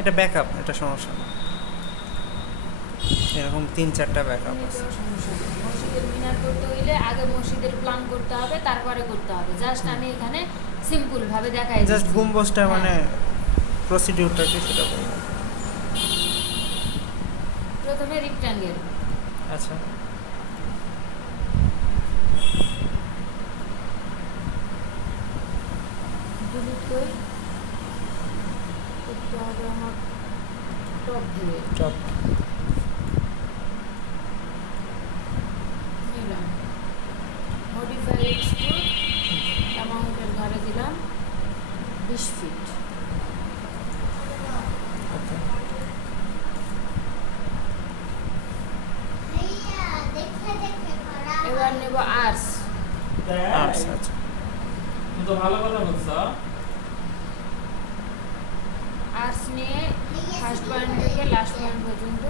এটা ব্যাকআপ, এটা সমস্যা না। এরকম 3-4টা ব্যাকআপ আছে। মসজিদের মিনার করতে হইলে আগে মসজিদের প্ল্যান করতে হবে, তারপরে করতে হবে। জাস্ট আমি এখানে সিম্পল ভাবে দেখাই জাস্ট গম্বুজটা মানে প্রসিডিউরটা কি সেটা বলবো। প্রথমে রেক্ট্যাঙ্গেল। আচ্ছা, ডিলিট কই করতে হবে আমার টপ দিয়ে টপ নিলাম। মডিফাই এক্সট্রুড অ্যামাউন্টের ঘরে দিলাম 20 ফিট। ওকে, এবার নেব আর্স। আচ্ছা আচ্ছা, তো ভালো কথা বলছ। আর্স নিয়ে ফার্স্ট পয়েন্ট থেকে লাস্ট পয়েন্ট পর্যন্ত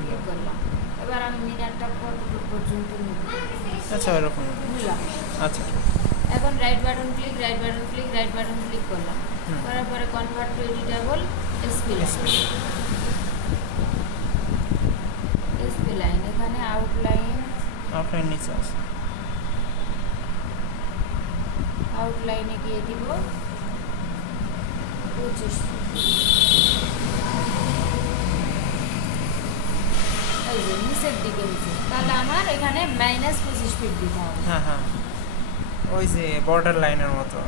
ক্লিক করলাম। এবার আমি মিনারটা কতটুকু পর্যন্ত নিব। আচ্ছা এরকম নিলাম। আচ্ছা, এখন right button click, right button click, right button click করলাম। করার পরে convert to editable SP line. এখানে আউটলাইন নিচে আছে। আউটলাইনে গিয়ে দিব 25 ফিট। এই যে নিচের দিকে নিচে, তাহলে আমার এখানে -25 ফিট দিতে হবে। হ্যাঁ হ্যাঁ, ওই যে বর্ডার লাইনের মতো।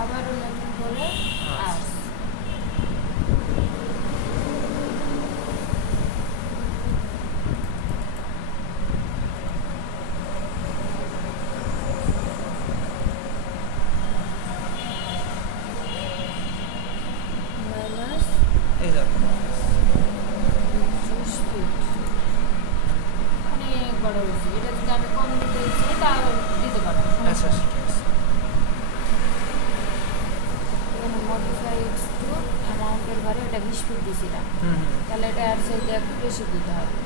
আবারও নতুন করে আর্স। এই যাবে 25 ফিট অনেক বড় হয়েছে। এটা যদি আমি কম দিতে চাই তাও দিতে পারবো। আচ্ছা ঠিক আছে। এখানে মডিফাই এক্সট্রুড অ্যামাউন্টের ঘরে এটা 20 ফিট দিয়েছিলাম, তাহলে এটা আর চাইতে একটু বেশি দিতে হবে।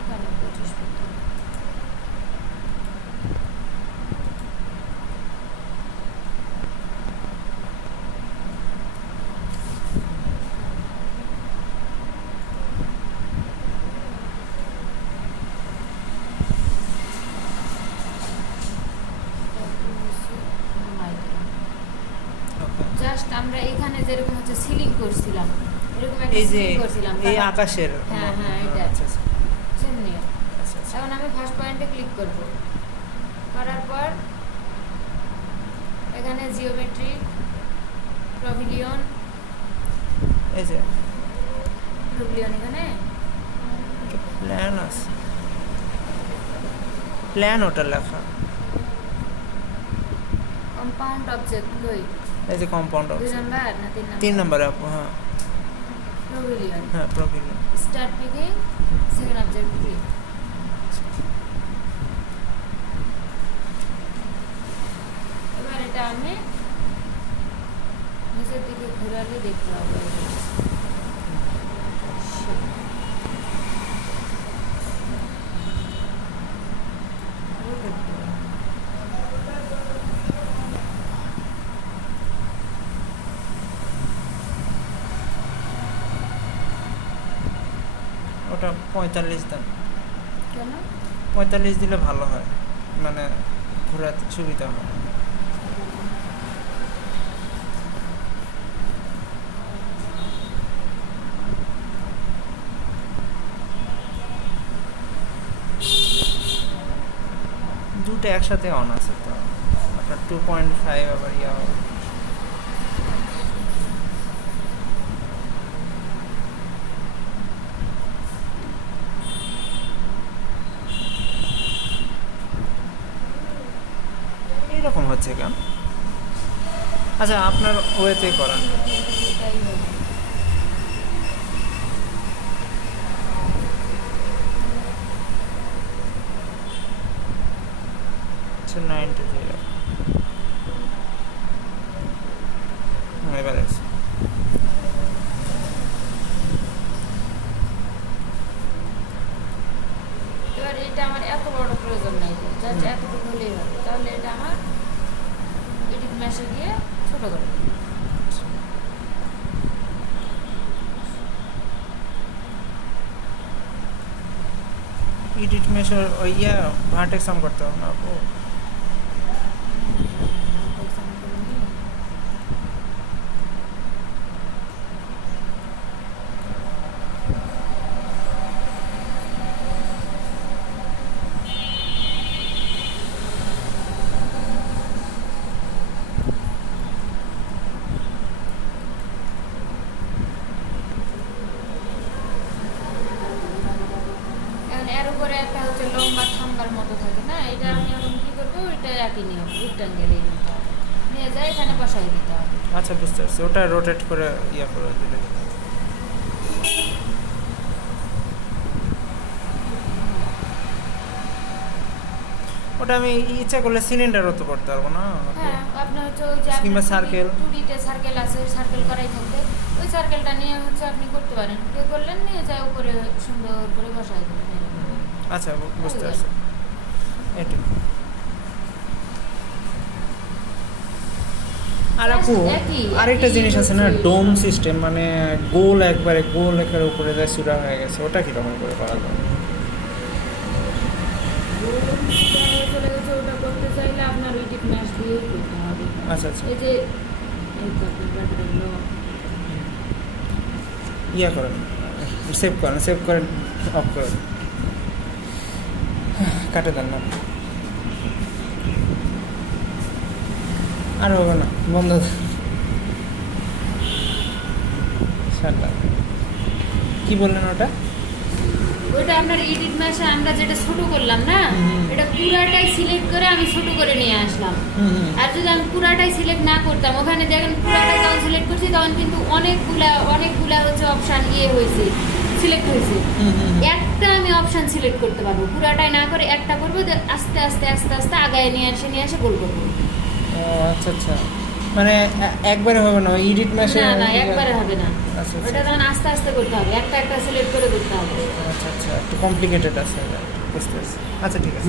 এখানে 25 ফিট দিলাম। জাস্ট আমরা এখানে যেরকম হচ্ছে সিলিং করছিলাম, এরকম একটা এই যে সিলিং করছিলাম এই আকাশের, হ্যাঁ হ্যাঁ এটা আচ্ছা আচ্ছা সেম নিয়ম। আচ্ছা আচ্ছা, এখন আমি ফার্স্ট পয়েন্টে ক্লিক করব। করার পর এখানে জিওমেট্রি প্যাভিলিয়ন, এই যে এখানে প্ল্যান আছে, প্ল্যান ওটা লেখা। কম্পাউন্ড অবজেক্ট লই, এই যে কম্পাউন্ড 2 অবজেক্ট নাম্বার না 3 নাম্বার? 3 নম্বরে আপু। হ্যাঁ প্যাভিলিয়ন, হ্যাঁ profile. Start picking, second object click. এবার এটা আমি নিচের দিকে ঘোরালে দেখতে পাবো। ওটা 45 দেন। কেন? 45 দিলে ভালো হয়, মানে ঘোরাতে সুবিধা হয়। দুটো একসাথে অন আছে তো, আপনার 2.5 আবার ইয়া হবে। এরকম হচ্ছে কেন? আচ্ছা আপনার ওয়েতে করান। এটাই হবে। আচ্ছা 90 এবার আছে। এবার এটা আমার এত বড় প্রয়োজন নাই, জাস্ট এতটুকু হলেই হবে। তাহলে এটা আমার এডিট ম্যাশে গিয়ে ছোট করে দেব। এডিট মেশার ওই ভার্টেক্স সাম করতে হবে না আপু? এর উপরে একটা হচ্ছে লম্বা খাম্বার মতো থাকে না, এটা আমি এখন কি করবো, এটা একই নিয়ম রেক্টাঙ্গেলে নিয়ে যাই এখানে বসাই দিতে হবে। আচ্ছা বুঝতে পারছি, ওটা রোটেট করে করে দিলে ওটা আমি ইচ্ছা করলে সিলিন্ডারও তো করতে পারবো না? হ্যাঁ, আপনার হচ্ছে ওই যে কিংবা সার্কেল, 2Dতে সার্কেল আছে, সার্কেল করাই থাকবে, ওই সার্কেলটা নিয়ে হচ্ছে আপনি করতে পারেন। কি করলেন, নিয়ে যায় উপরে সুন্দর করে বসাই দিলেন। আচ্ছা বুঝতে পারছি। এটা আর আপু আরেকটা জিনিস আছে না, ডোম সিস্টেম, মানে গোল একবারে গোল একের উপরে যায় সুরা হয়ে গেছে, ওটা কিরকম করে করা যায়? ওটা করতে চাইলে আপনার ওই টিপ ম্যাশ দিয়েই করতে হবে। আচ্ছা আচ্ছা, এই যে করেন, সেভ করেন, অফ করেন, কাটে দেন না, আর হবে না, বন্ধ। কি বললেন ওটা? ওটা আপনার এডিট ম্যাশে আমরা যেটা ছোট করলাম না, এটা পুরাটাই সিলেক্ট করে আমি ছোট করে নিয়ে আসলাম। আর যদি আমি পুরাটাই সিলেক্ট না করতাম, ওখানে দেখেন পুরাটাই যখন সিলেক্ট করছি তখন কিন্তু অনেকগুলা হচ্ছে অপশন হয়েছে, সিলেক্ট হয়েছে। একটা আমি অপশন সিলেক্ট করতে পারবো, পুরাটাই না করে একটা করবো, আস্তে আস্তে আস্তে আস্তে আগায় নিয়ে আসে গোল করবো। আচ্ছা আচ্ছা, মানে একবারে হবে না এডিট ম্যাশে? না একবারে হবে না, আচ্ছা ওটা তখন আস্তে আস্তে করতে হবে, একটা সিলেক্ট করে করতে হবে। আচ্ছা আচ্ছা, একটু কমপ্লিকেটেড আছে, বুঝতে পারছি। আচ্ছা ঠিক আছে।